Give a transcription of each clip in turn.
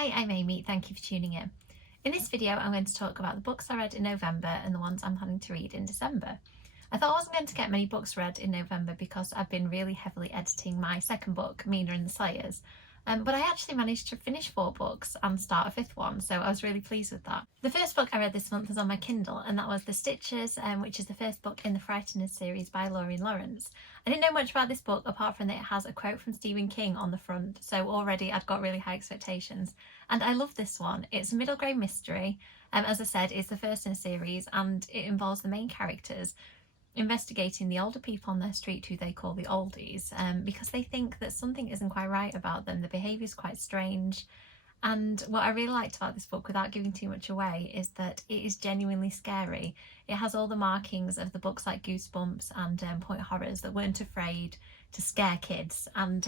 Hi, I'm Amy, thank you for tuning in. In this video I'm going to talk about the books I read in November and the ones I'm planning to read in December. I thought I wasn't going to get many books read in November because I've been really heavily editing my second book, Mina and the Slayers, but I actually managed to finish 4 books and start a 5th one, so I was really pleased with that. The first book I read this month was on my Kindle, and that was The Stitches, which is the first book in the Frighteners series by Lauren Lawrence. I didn't know much about this book apart from that it has a quote from Stephen King on the front, so already I'd got really high expectations. And I love this one. It's a middle grade mystery, as I said, it's the first in a series, and it involves the main characters investigating the older people on their street who they call the oldies, because they think that something isn't quite right about them. The behaviour is quite strange, and what I really liked about this book, without giving too much away, is that it is genuinely scary. It has all the markings of the books like Goosebumps and Point Horrors that weren't afraid to scare kids, and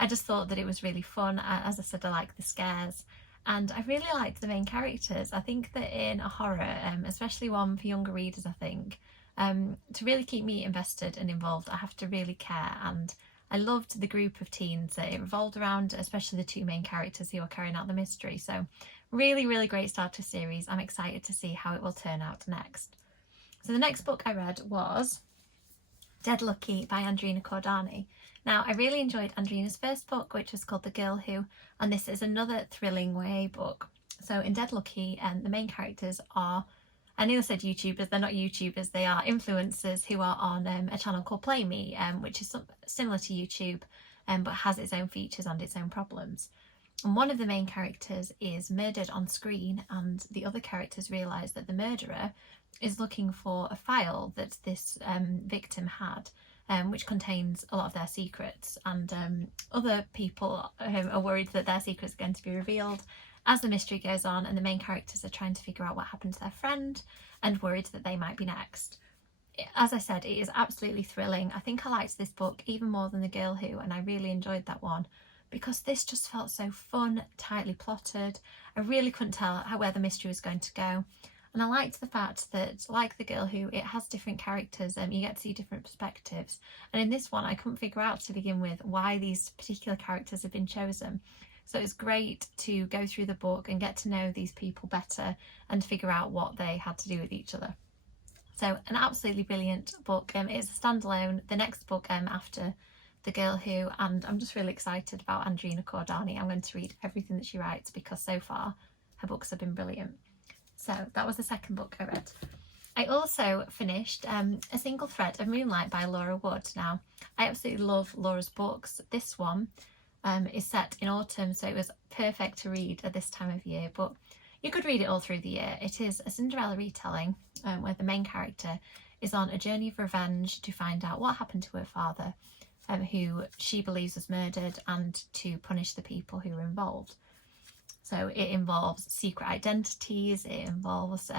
I just thought that it was really fun. As I said, I like the scares, and I really liked the main characters. I think that in a horror, especially one for younger readers, I think, to really keep me invested and involved, I have to really care, and I loved the group of teens that it revolved around, especially the 2 main characters who are carrying out the mystery. So really great start to a series. I'm excited to see how it will turn out next. So the next book I read was Dead Lucky by Andrina Cordani. Now, I really enjoyed Andrina's first book, which was called The Girl Who, and this is another thrilling YA book. So in Dead Lucky, the main characters are, I nearly said YouTubers, they're not YouTubers, they are influencers who are on a channel called Play Me, which is similar to YouTube, but has its own features and its own problems. And one of the main characters is murdered on screen, and the other characters realise that the murderer is looking for a file that this victim had, which contains a lot of their secrets, and other people are worried that their secrets are going to be revealed as the mystery goes on, and the main characters are trying to figure out what happened to their friend and worried that they might be next. As I said, it is absolutely thrilling. I think I liked this book even more than The Girl Who, and I really enjoyed that one because this just felt so fun, tightly plotted. I really couldn't tell where the mystery was going to go. And I liked the fact that, like The Girl Who, it has different characters and you get to see different perspectives. And in this one, I couldn't figure out to begin with why these particular characters have been chosen. So it's great to go through the book and get to know these people better and figure out what they had to do with each other. So an absolutely brilliant book. It's a standalone, the next book after The Girl Who, and I'm just really excited about Andrina Cordani. I'm going to read everything that she writes because so far her books have been brilliant. So that was the second book I read. I also finished A Single Thread of Moonlight by Laura Wood. Now, I absolutely love Laura's books. This one is set in autumn, so it was perfect to read at this time of year, but you could read it all through the year. It is a Cinderella retelling where the main character is on a journey of revenge to find out what happened to her father, who she believes was murdered, and to punish the people who were involved. So it involves secret identities, it involves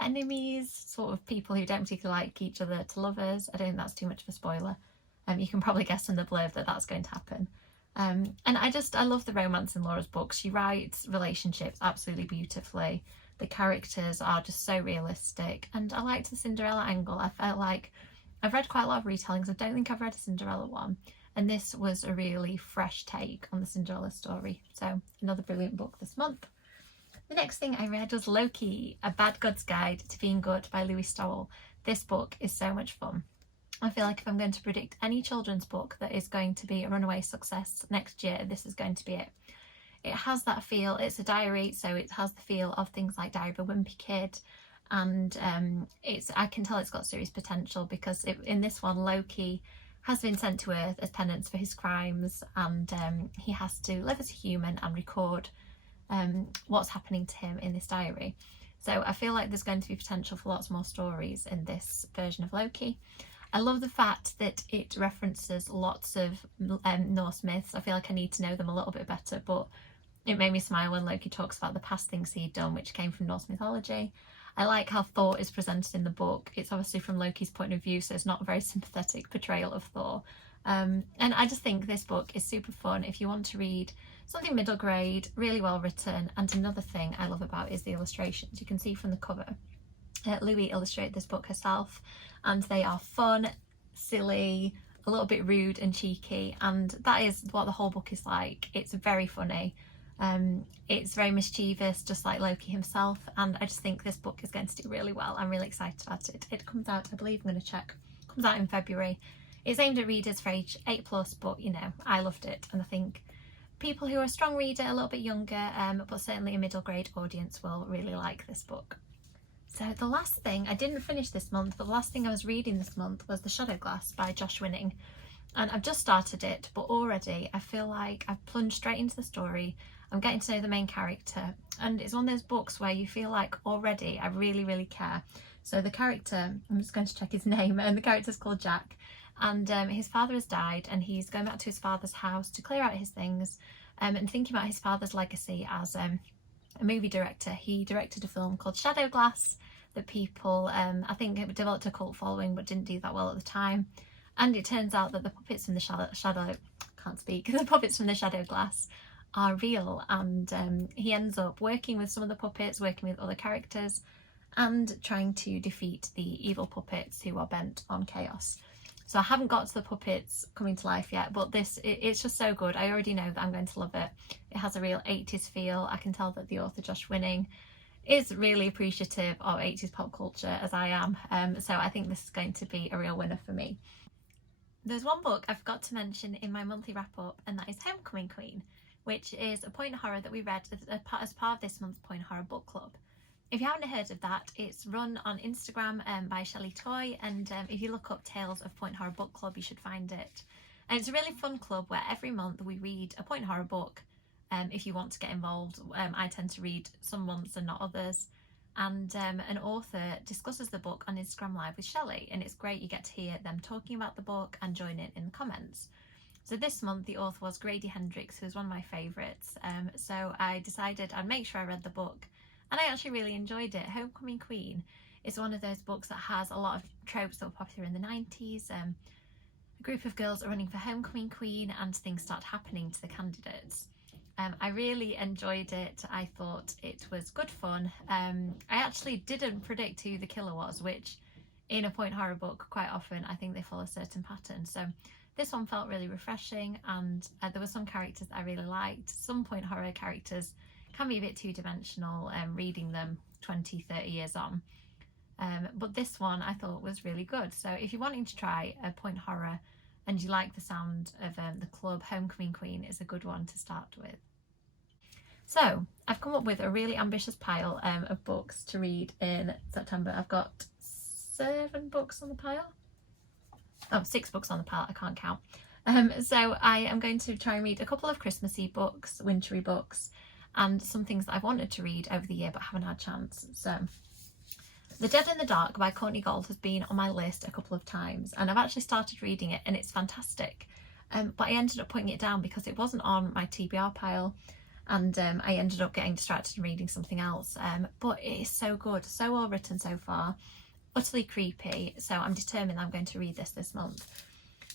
enemies, sort of people who don't particularly like each other, to lovers. I don't think that's too much of a spoiler. You can probably guess from the blurb that that's going to happen. And I love the romance in Laura's books. She writes relationships absolutely beautifully. The characters are just so realistic, and I liked the Cinderella angle. I felt like I've read quite a lot of retellings. I don't think I've read a Cinderella one, and this was a really fresh take on the Cinderella story. So another brilliant book this month. The next thing I read was Loki, A Bad God's Guide to Being Good by Louis Stowell. This book is so much fun. I feel like if I'm going to predict any children's book that is going to be a runaway success next year, this is going to be it. It has that feel, it's a diary, so it has the feel of things like Diary of a Wimpy Kid, and I can tell it's got serious potential because in this one, Loki has been sent to Earth as penance for his crimes, and he has to live as a human and record what's happening to him in this diary. So I feel like there's going to be potential for lots more stories in this version of Loki. I love the fact that it references lots of Norse myths. I feel like I need to know them a little bit better, but it made me smile when Loki talks about the past things he'd done, which came from Norse mythology. I like how Thor is presented in the book. It's obviously from Loki's point of view, so it's not a very sympathetic portrayal of Thor. And I just think this book is super fun if you want to read something middle grade, really well written. And another thing I love about is the illustrations. You can see from the cover, Louis illustrated this book herself, and they are fun, silly, a little bit rude and cheeky, and that is what the whole book is like. It's very funny. It's very mischievous, just like Loki himself, and I just think this book is going to do really well. I'm really excited about it. It comes out, I believe, I'm going to check, comes out in February. It's aimed at readers for age 8+, but you know, I loved it, and I think people who are a strong reader, a little bit younger, but certainly a middle grade audience will really like this book. So the last thing, I didn't finish this month, but the last thing I was reading this month was The Shadow Glass by Josh Winning. And I've just started it, but already I feel like I've plunged straight into the story. I'm getting to know the main character, and it's one of those books where you feel like already I really, really care. So the character, I'm just going to check his name, and the character's called Jack, and his father has died, and he's going back to his father's house to clear out his things, and thinking about his father's legacy as a movie director. He directed a film called Shadow Glass that people, I think it developed a cult following but didn't do that well at the time. And it turns out that the puppets from the the puppets from the Shadow Glass are real, and he ends up working with some of the puppets, working with other characters, and trying to defeat the evil puppets who are bent on chaos. So I haven't got to the puppets coming to life yet, but it's just so good. I already know that I'm going to love it. It has a real 80s feel. I can tell that the author Josh Winning is really appreciative of 80s pop culture, as I am. So I think this is going to be a real winner for me. There's one book I forgot to mention in my monthly wrap-up, and that is Homecoming Queen, which is a point horror that we read as part of this month's point horror book club. If you haven't heard of that, it's run on Instagram by Chelle Toy, and if you look up Tales of Point Horror Book Club, you should find it. And it's a really fun club where every month we read a point horror book. If you want to get involved, I tend to read some months and not others. And an author discusses the book on Instagram Live with Shelley, and it's great. You get to hear them talking about the book and join in the comments. So this month the author was Grady Hendrix, who's one of my favourites. So I decided I'd make sure I read the book, and I actually really enjoyed it. Homecoming Queen is one of those books that has a lot of tropes that were popular in the 90s. A group of girls are running for homecoming queen, and things start happening to the candidates. I really enjoyed it. I thought it was good fun. I actually didn't predict who the killer was, which in a point horror book quite often I think they follow a certain pattern. So this one felt really refreshing, and there were some characters that I really liked. Some point horror characters can be a bit two-dimensional, reading them 20-30 years on. But this one I thought was really good. So if you're wanting to try a point horror and you like the sound of the club, Homecoming Queen is a good one to start with. So I've come up with a really ambitious pile of books to read in September. I've got 7 books on the pile. Oh, 6 books on the pile, I can't count. So I am going to try and read a couple of Christmassy books, wintry books, and some things that I've wanted to read over the year but haven't had a chance. So The Dead in the Dark by Courtney Gold has been on my list a couple of times, and I've actually started reading it, and it's fantastic. But I ended up putting it down because it wasn't on my TBR pile, and I ended up getting distracted and reading something else. But it is so good, so well written so far, utterly creepy. So I'm determined I'm going to read this month.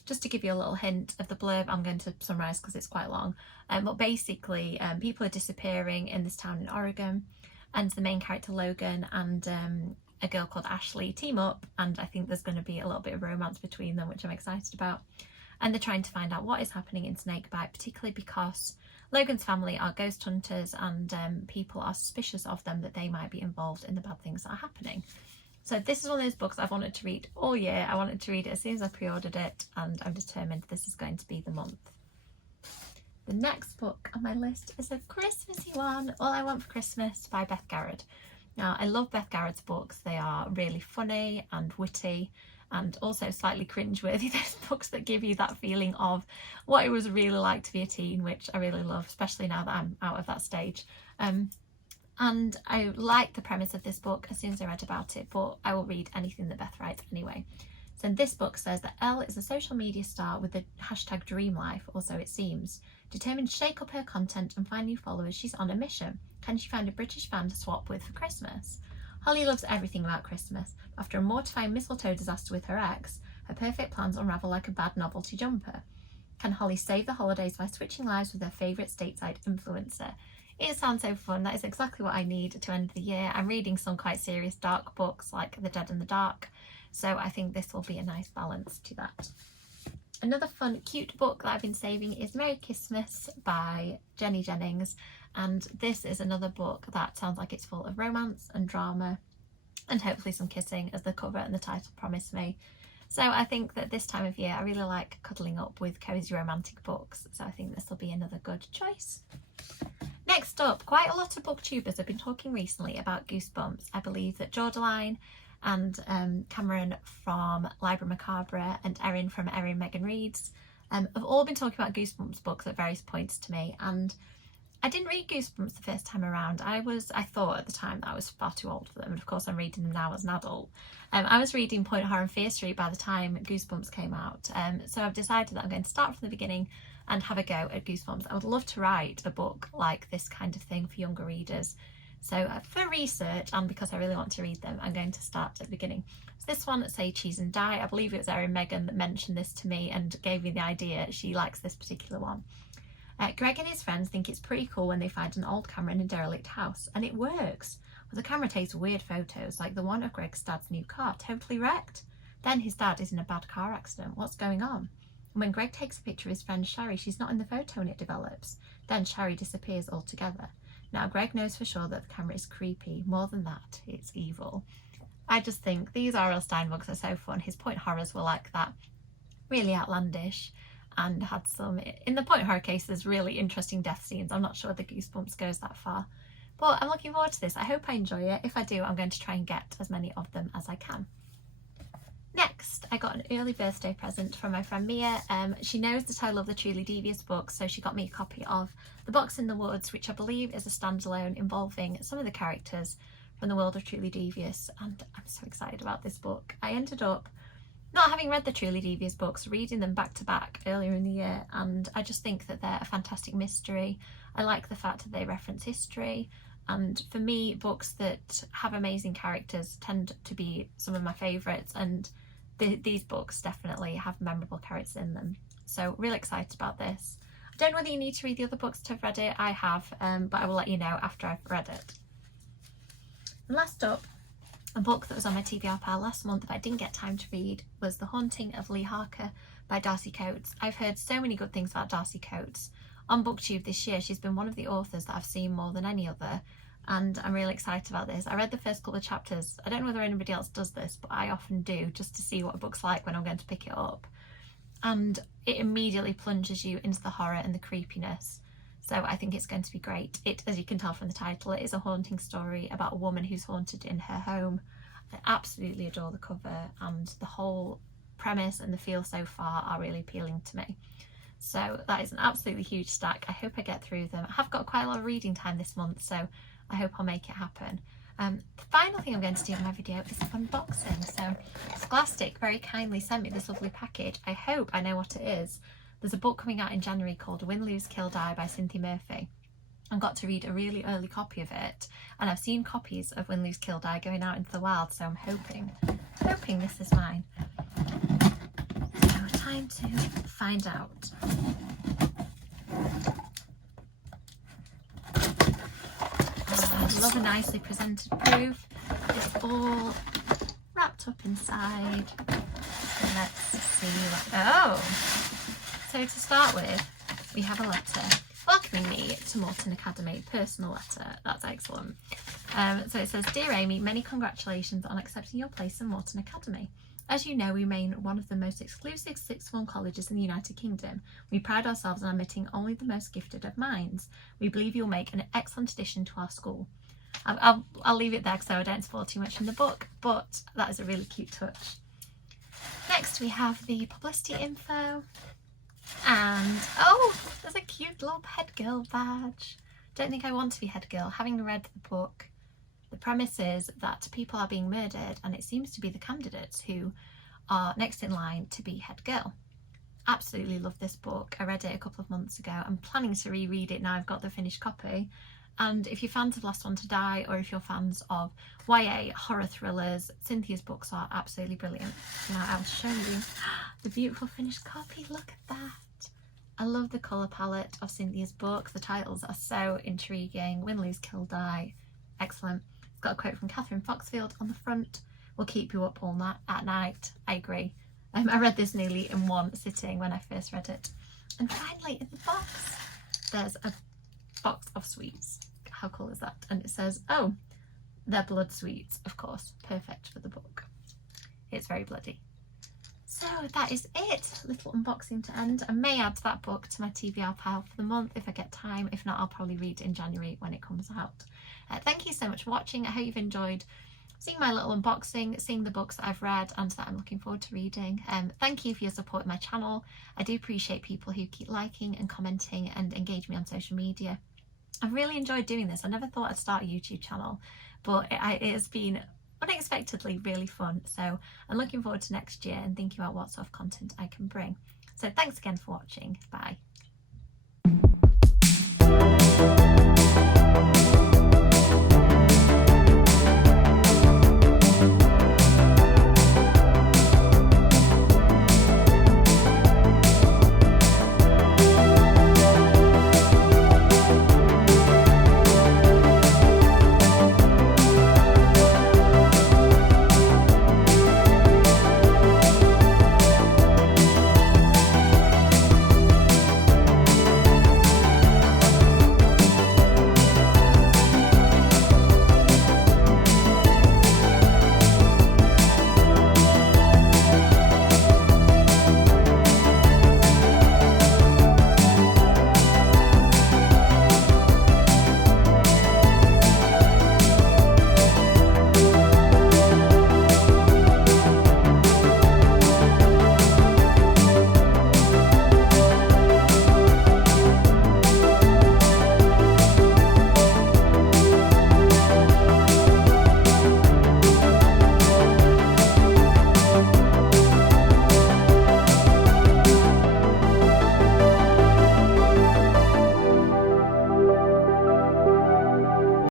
Just to give you a little hint of the blurb, I'm going to summarise because it's quite long. But basically, people are disappearing in this town in Oregon, and the main character Logan and a girl called Ashley team up, and I think there's going to be a little bit of romance between them, which I'm excited about. And they're trying to find out what is happening in Snakebite, particularly because Logan's family are ghost hunters, and people are suspicious of them, that they might be involved in the bad things that are happening. So this is one of those books I've wanted to read all year. I wanted to read it as soon as I pre-ordered it, and I'm determined this is going to be the month. The next book on my list is a Christmassy one, All I Want for Christmas by Beth Garrett. Now, I love Beth Garrett's books. They are really funny and witty, and also slightly cringeworthy. Those books that give you that feeling of what it was really like to be a teen, which I really love, especially now that I'm out of that stage. And I liked the premise of this book as soon as I read about it, but I will read anything that Beth writes anyway. So this book says that Elle is a social media star with the hashtag dream life, or so it seems. Determined to shake up her content and find new followers, she's on a mission. Can she find a British fan to swap with for Christmas? Holly loves everything about Christmas. After a mortifying mistletoe disaster with her ex, her perfect plans unravel like a bad novelty jumper. Can Holly save the holidays by switching lives with her favourite stateside influencer? It sounds so fun. That is exactly what I need to end the year. I'm reading some quite serious dark books like The Dead in the Dark, so I think this will be a nice balance to that. Another fun, cute book that I've been saving is Merry Christmas by Jenny Jennings, and this is another book that sounds like it's full of romance and drama and hopefully some kissing, as the cover and the title promise me. So I think that this time of year I really like cuddling up with cosy romantic books, so I think this will be another good choice. Next up, quite a lot of booktubers have been talking recently about Goosebumps. I believe that Jordaline and Cameron from Library Macabre and Erin from Erin Megan Reads have all been talking about Goosebumps books at various points to me, and I didn't read Goosebumps the first time around. I thought at the time that I was far too old for them, and of course I'm reading them now as an adult. I was reading Point Horror and Fear Street by the time Goosebumps came out, so I've decided that I'm going to start from the beginning and have a go at Goosebumps. I would love to write a book like this kind of thing for younger readers. So for research and because I really want to read them, I'm going to start at the beginning. So this one, Say Cheese and Die, I believe it was Erin Megan that mentioned this to me and gave me the idea. She likes this particular one. Greg and his friends think it's pretty cool when they find an old camera in a derelict house, and it works. But the camera takes weird photos, like the one of Greg's dad's new car, totally wrecked. Then his dad is in a bad car accident. What's going on? And when Greg takes a picture of his friend Sherry, she's not in the photo and it develops. Then Sherry disappears altogether. Now Greg knows for sure that the camera is creepy. More than that, it's evil. I just think these R.L. Stine books are so fun. His point horrors were like that, really outlandish, and had some, in the point horror cases, really interesting death scenes. I'm not sure the Goosebumps goes that far, but I'm looking forward to this. I hope I enjoy it. If I do, I'm going to try and get as many of them as I can. Next, I got an early birthday present from my friend Mia. She knows that I love the Truly Devious books, so she got me a copy of The Box in the Woods, which I believe is a standalone involving some of the characters from the world of Truly Devious, and I'm so excited about this book. I ended up not having read the Truly Devious books, reading them back to back earlier in the year, and I just think that they're a fantastic mystery. I like the fact that they reference history, and for me, books that have amazing characters tend to be some of my favourites, and these books definitely have memorable characters in them. So really excited about this. I don't know whether you need to read the other books to have read it. I have, but I will let you know after I've read it. And last up, a book that was on my TBR pile last month that I didn't get time to read was The Haunting of Lee Harker by Darcy Coates. I've heard so many good things about Darcy Coates. On BookTube this year, she's been one of the authors that I've seen more than any other, and I'm really excited about this. I read the first couple of chapters. I don't know whether anybody else does this, but I often do, just to see what a book's like when I'm going to pick it up. And it immediately plunges you into the horror and the creepiness. So I think it's going to be great. It, as you can tell from the title, it is a haunting story about a woman who's haunted in her home. I absolutely adore the cover, and the whole premise and the feel so far are really appealing to me. So that is an absolutely huge stack. I hope I get through them. I have got quite a lot of reading time this month, so I hope I'll make it happen. The final thing I'm going to do in my video is unboxing. So Scholastic very kindly sent me this lovely package. I hope I know what it is. There's a book coming out in January called Win, Lose, Kill, Die by Cynthia Murphy. I got to read a really early copy of it, and I've seen copies of Win, Lose, Kill, Die going out into the wild, so I'm hoping this is mine. So time to find out. I love a nicely presented proof. It's all wrapped up inside. So let's see so to start with, we have a letter welcoming me to Morton Academy. Personal letter. That's excellent. So it says, Dear Amy, many congratulations on accepting your place in Morton Academy. As you know, we remain one of the most exclusive sixth form colleges in the United Kingdom. We pride ourselves on admitting only the most gifted of minds. We believe you'll make an excellent addition to our school. I'll leave it there so I don't spoil too much in the book, but that is a really cute touch. Next we have the publicity info, and oh, there's a cute little head girl badge. Don't think I want to be head girl. Having read the book, the premise is that people are being murdered, and it seems to be the candidates who are next in line to be head girl. Absolutely love this book. I read it a couple of months ago. I'm planning to reread it now I've got the finished copy. And if you're fans of Last One to Die, or if you're fans of YA horror thrillers, Cynthia's books are absolutely brilliant. Now I'll show you the beautiful finished copy. Look at that. I love the colour palette of Cynthia's books. The titles are so intriguing. Win, Lose, Kill, Die. Excellent. Got a quote from Catherine Foxfield on the front. Will keep you up all night at night. I agree. I read this nearly in one sitting when I first read it. And finally, in the box, there's a box of sweets. How cool is that? And it says, oh, they're blood sweets, of course. Perfect for the book. It's very bloody. So that is it. Little unboxing to end. I may add that book to my TBR pile for the month if I get time. If not, I'll probably read it in January when it comes out. Thank you so much for watching. I hope you've enjoyed seeing my little unboxing, seeing the books that I've read and that I'm looking forward to reading. Thank you for your support in my channel. I do appreciate people who keep liking and commenting and engage me on social media. I've really enjoyed doing this. I never thought I'd start a YouTube channel, but it has been unexpectedly really fun. So I'm looking forward to next year and thinking about what sort of content I can bring. So thanks again for watching. Bye.